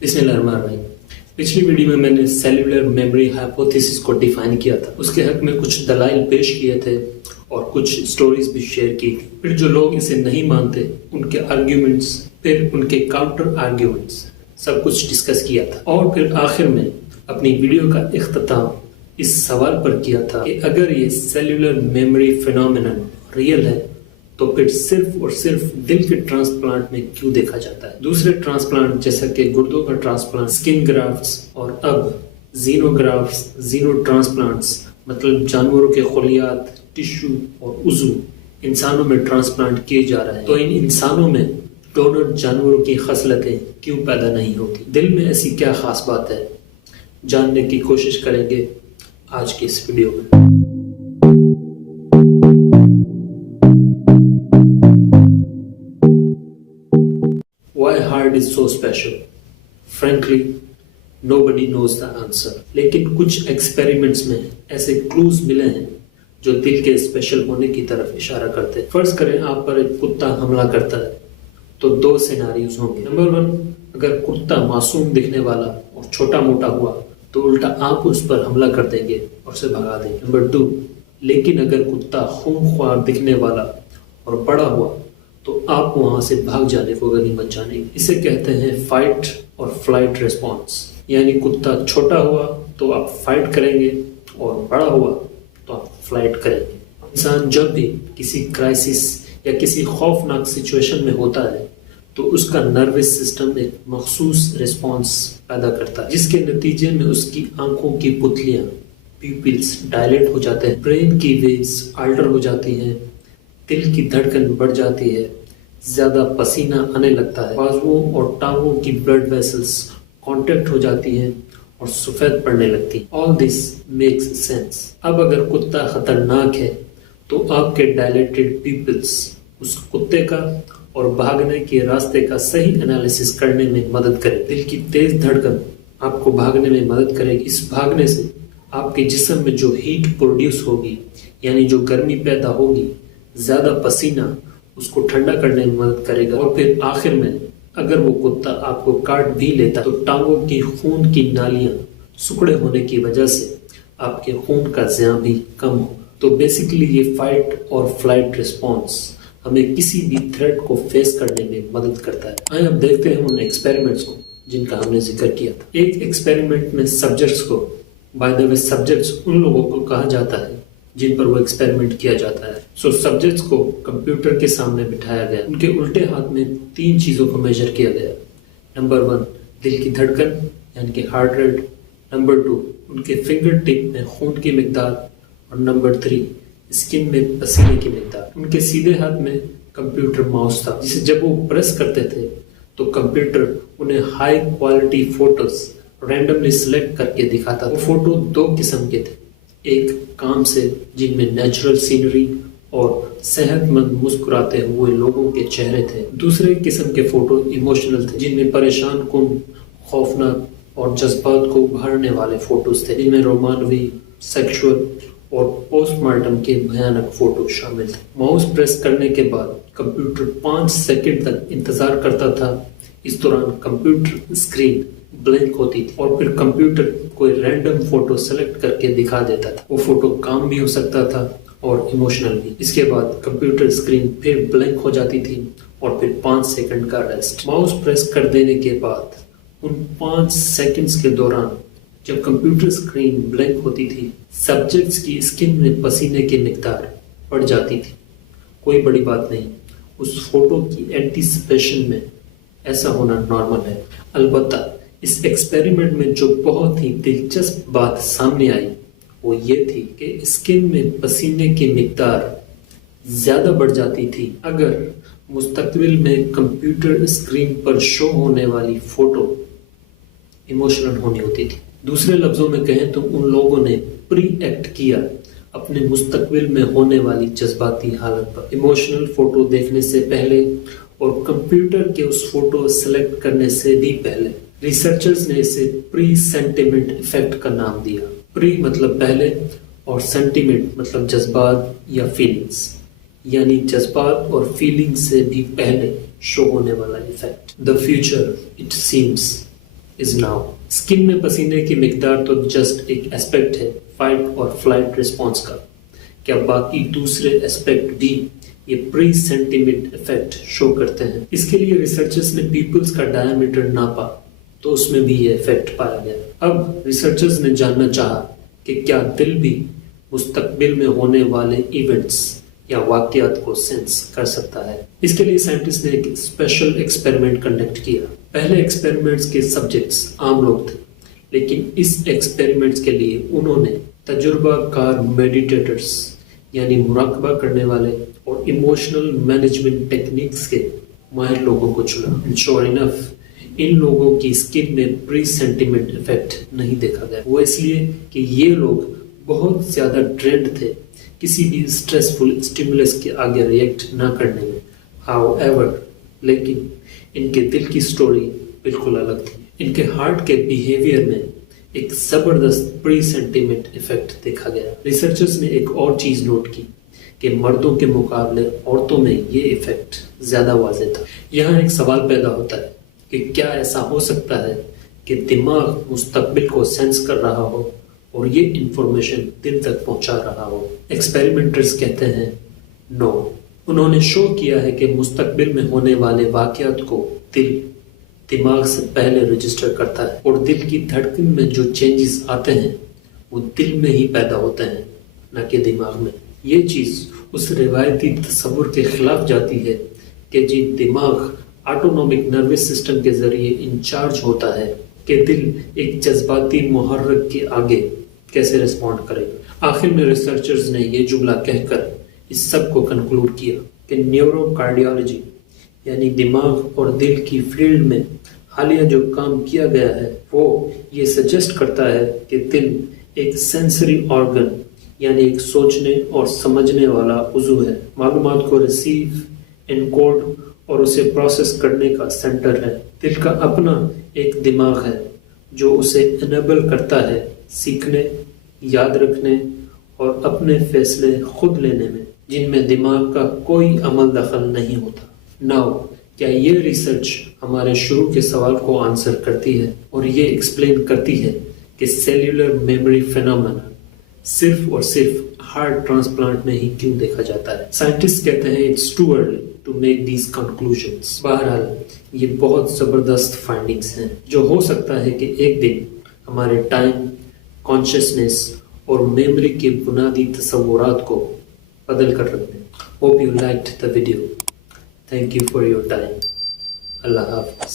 बिस्मिल्लाहिर्रहमानिर्रहीम। पिछली वीडियो में मैंने सेलुलर मेमोरी हाइपोथेसिस को डिफाइन किया था, उसके हक में कुछ दलाइल पेश किए थे और कुछ स्टोरीज भी शेयर की थी। फिर जो लोग इसे नहीं मानते उनके आर्ग्यूमेंट्स, फिर उनके काउंटर आर्ग्यूमेंट्स, सब कुछ डिस्कस किया था और फिर आखिर में अपनी वीडियो का इख्तिताम इस सवाल पर किया था कि अगर ये सेलुलर मेमोरी फिनोमेनन रियल है तो फिर सिर्फ और सिर्फ दिल के ट्रांसप्लांट में क्यों देखा जाता है। दूसरे ट्रांसप्लांट जैसा कि गुर्दों का ट्रांसप्लांट, स्किन ग्राफ्ट्स और अब जीनोग्राफ्ट्स, जीनो ट्रांसप्लांट्स मतलब जानवरों के खलियात, टिश्यू और उज़ू इंसानों में ट्रांसप्लांट किए जा रहे हैं, तो इन इंसानों में डोनर जानवरों की खसलतें क्यों पैदा नहीं होती। दिल में ऐसी क्या खास बात है, जानने की कोशिश करेंगे आज की इस वीडियो में। Why heart is so special? Frankly, nobody knows the answer. लेकिन कुछ एक्सपेरिमेंट्स में ऐसे क्लूज मिले हैं जो दिल के स्पेशल होने की तरफ इशारा करते हैं। फर्ज करें आप पर एक कुत्ता हमला करता है तो दो सिनारियोज होंगे। नंबर 1, अगर कुत्ता मासूम दिखने वाला और छोटा मोटा हुआ तो उल्टा आप उस पर हमला कर देंगे और उसे भगा देंगे। नंबर 2, लेकिन अगर कुत्ता खूंखार दिखने वाला और बड़ा हुआ तो आप वहां से भाग जाने को गनीमत जानेंगे। इसे कहते हैं फाइट और फ्लाइट रिस्पॉन्स। यानी कुत्ता छोटा हुआ तो आप फाइट करेंगे और बड़ा हुआ तो आप फ्लाइट करेंगे। इंसान जब भी किसी क्राइसिस या किसी खौफनाक सिचुएशन में होता है तो उसका नर्वस सिस्टम एक मखसूस रिस्पॉन्स पैदा करता है, जिसके नतीजे में उसकी आंखों की पुतलियां, प्यूपिल्स डायलेट हो जाते हैं, ब्रेन की वेव्स अल्टर हो जाती हैं, दिल की धड़कन बढ़ जाती है, ज्यादा पसीना आने लगता है, बाजुओं और टांगों की ब्लड वेसल्स कॉन्ट्रैक्ट हो जाती हैं और सफेद पड़ने लगती है। All this makes sense. अब अगर कुत्ता खतरनाक है तो आपके डायलेटेड पीपल्स उस कुत्ते का और भागने के रास्ते का सही एनालिसिस करने में मदद करे। दिल की तेज धड़कन आपको भागने में मदद करेगी। इस भागने से आपके जिस्म में जो हीट प्रोड्यूस होगी, यानी जो गर्मी पैदा होगी, ज्यादा पसीना उसको ठंडा करने में मदद करेगा। और फिर आखिर में अगर वो कुत्ता आपको काट भी लेता तो टांगों की खून की नालियां सुखड़े होने की वजह से आपके खून का ज़िया भी कम हो। तो बेसिकली ये फाइट और फ्लाइट रिस्पॉन्स हमें किसी भी थ्रेट को फेस करने में मदद करता है। आइए अब देखते हैं उन एक्सपेरिमेंट्स को जिनका हमने जिक्र किया था। एक एक्सपेरिमेंट में सब्जेक्ट्स को, बाय द वे सब्जेक्ट्स उन लोगों को कहा जाता है जिन पर वो एक्सपेरिमेंट किया जाता है। सब्जेक्ट्स को कंप्यूटर के सामने बिठाया गया, उनके उल्टे हाथ में 3 चीज़ों को मेजर किया गया। नंबर 1, दिल की धड़कन यानी कि हार्ट रेट। नंबर 2, उनके फिंगर टिप में खून की मिकदार। और नंबर 3, स्किन में पसीने की मिकदार। उनके सीधे हाथ में कंप्यूटर माउस था, जिसे जब वो प्रेस करते थे तो कंप्यूटर उन्हें high quality photos randomly select करके दिखाता। वो फोटो 2 किस्म के थे, एक काम से जिनमें नेचुरल सीनरी और सेहतमंद मुस्कुराते हुए लोगों के चेहरे थे। दूसरे किस्म के फोटो इमोशनल थे, जिनमें परेशान कुन, खौफनाक और जज्बात को उभारने वाले फोटोज थे, जिनमें रोमानवी, सेक्सुअल और पोस्टमार्टम के भयानक फोटो शामिल थे। माउस प्रेस करने के बाद कंप्यूटर 5 सेकंड तक इंतजार करता था। इस दौरान कंप्यूटर स्क्रीन ब्लैंक होती थी और फिर कंप्यूटर कोई रैंडम फोटो सेलेक्ट करके दिखा देता था। वो फोटो काम भी हो सकता था और इमोशनल भी। इसके बाद कंप्यूटर स्क्रीन फिर ब्लैंक हो जाती थी और फिर 5 सेकंड का रेस्ट। माउस प्रेस कर देने के बाद उन 5 सेकंड्स के दौरान जब कंप्यूटर स्क्रीन ब्लैंक होती थी, सब्जेक्ट्स की स्किन में पसीने की मिकदार बढ़ जाती थी। कोई बड़ी बात नहीं, उस फोटो की एंटीसिपेशन में ऐसा होना नॉर्मल है। अलबत्ता इस एक्सपेरिमेंट में जो बहुत ही दिलचस्प बात सामने आई वो ये थी कि स्किन में पसीने की मिकदार ज्यादा बढ़ जाती थी अगर मुस्तकबिल में कंप्यूटर स्क्रीन पर शो होने वाली फोटो इमोशनल होनी होती थी। दूसरे लफ्जों में कहें तो उन लोगों ने प्री एक्ट किया अपने मुस्तकबिल में होने वाली जज्बाती हालत पर। इमोशनल फोटो देखने से पहले और कंप्यूटर के उस फोटो सेलेक्ट करने से भी पहले रिसर्चर्स ने इसे प्री सेंटिमेंट इफेक्ट का नाम दिया। प्री मतलब पहले और सेंटिमेंट मतलब जज्बात या फीलिंग्स, यानी जज्बात और फीलिंग्स से भी पहले शो होने वाला effect. The future it seems is now. Skin में पसीने की मिकदार तो जस्ट एक एस्पेक्ट है फाइट और फ्लाइट रिस्पॉन्स का, क्या बाकी दूसरे एस्पेक्ट भी ये प्री सेंटिमेंट इफेक्ट शो करते हैं? इसके लिए रिसर्चर्स ने पीपल्स का डायमीटर नापा तो उसमें भी ये इफेक्ट पाया गया। अब रिसर्चर्स ने जानना चाहा कि क्या दिल भी मुस्तकबिल में होने वाले इवेंट्स या वाकयात को सेंस कर सकता है। इसके लिए साइंटिस्ट ने एक स्पेशल एक्सपेरिमेंट कंडक्ट किया। पहले एक्सपेरिमेंट्स के सब्जेक्ट्स आम लोग थे, लेकिन इस एक्सपेरिमेंट्स के लिए उन्होंने तजुर्बाकार मेडिटेटर्स यानी मुराकबा करने वाले और इमोशनल मैनेजमेंट टेक्निक्स के माहिर लोगों को चुना। श्योर इनफ इन लोगों की स्किन में प्री सेंटिमेंट इफेक्ट नहीं देखा गया। वो इसलिए कि ये लोग बहुत ज्यादा ट्रेंड थे किसी भी स्ट्रेसफुल स्टिमुलस के आगे रिएक्ट ना करने में। हाउएवर लेकिन इनके दिल की स्टोरी बिल्कुल अलग थी। इनके हार्ट के बिहेवियर में एक जबरदस्त प्री सेंटिमेंट इफेक्ट देखा गया। रिसर्चर्स ने एक और चीज नोट की कि मर्दों के मुकाबले औरतों में ये इफेक्ट ज्यादा वाज़ेह था। यहाँ एक सवाल पैदा होता है कि क्या ऐसा हो सकता है कि दिमाग मुस्तकबिल को सेंस कर रहा हो और ये इंफॉर्मेशन दिल तक पहुंचा रहा हो? एक्सपेरिमेंटर्स कहते हैं नो। उन्होंने शो किया है कि मुस्तकबिल में होने वाले वाकयात को दिल दिमाग से पहले रजिस्टर करता है और दिल की धड़कन में जो चेंजेस आते हैं वो दिल में ही पैदा होते हैं, न कि दिमाग में। ये चीज उस रिवायती तस्वुर के खिलाफ जाती है कि जी दिमाग ऑटोनॉमिक नर्वस सिस्टम के जरिए इंचार्ज होता है कि दिल एक जज्बाती मुहर्रक के आगे कैसे रिस्पॉन्ड करेगा। आखिर में रिसर्चर्स ने ये जुमला कहकर इस सब को कंक्लूड किया कि न्यूरोकार्डियोलॉजी यानी दिमाग और दिल की फील्ड में हालिया जो काम किया गया है वो ये सजेस्ट करता है कि दिल एक सेंसरी ऑर्गन यानी एक सोचने और समझने वाला उज़ू है। मालूमात को रिसीव, इनकोड और उसे प्रोसेस करने का सेंटर है। दिल का अपना एक दिमाग है जो उसे इनेबल करता है सीखने, याद रखने और अपने फैसले खुद लेने में, जिनमें दिमाग का कोई अमल दखल नहीं होता। नाउ क्या ये रिसर्च हमारे शुरू के सवाल को आंसर करती है और ये एक्सप्लेन करती है कि सेल्यूलर मेमोरी फिनोमेना सिर्फ और सिर्फ हार्ट ट्रांसप्लांट में ही क्यों देखा जाता है? साइंटिस्ट कहते हैं it's too early to make these conclusions. बहरहाल ये बहुत जबरदस्त फाइंडिंग्स हैं जो हो सकता है कि एक दिन हमारे टाइम, कॉन्शियसनेस और मेमोरी के बुनियादी तस्वुरात को बदल कर रख दें। Hope you liked the video. Thank you for your time. Allah Hafiz.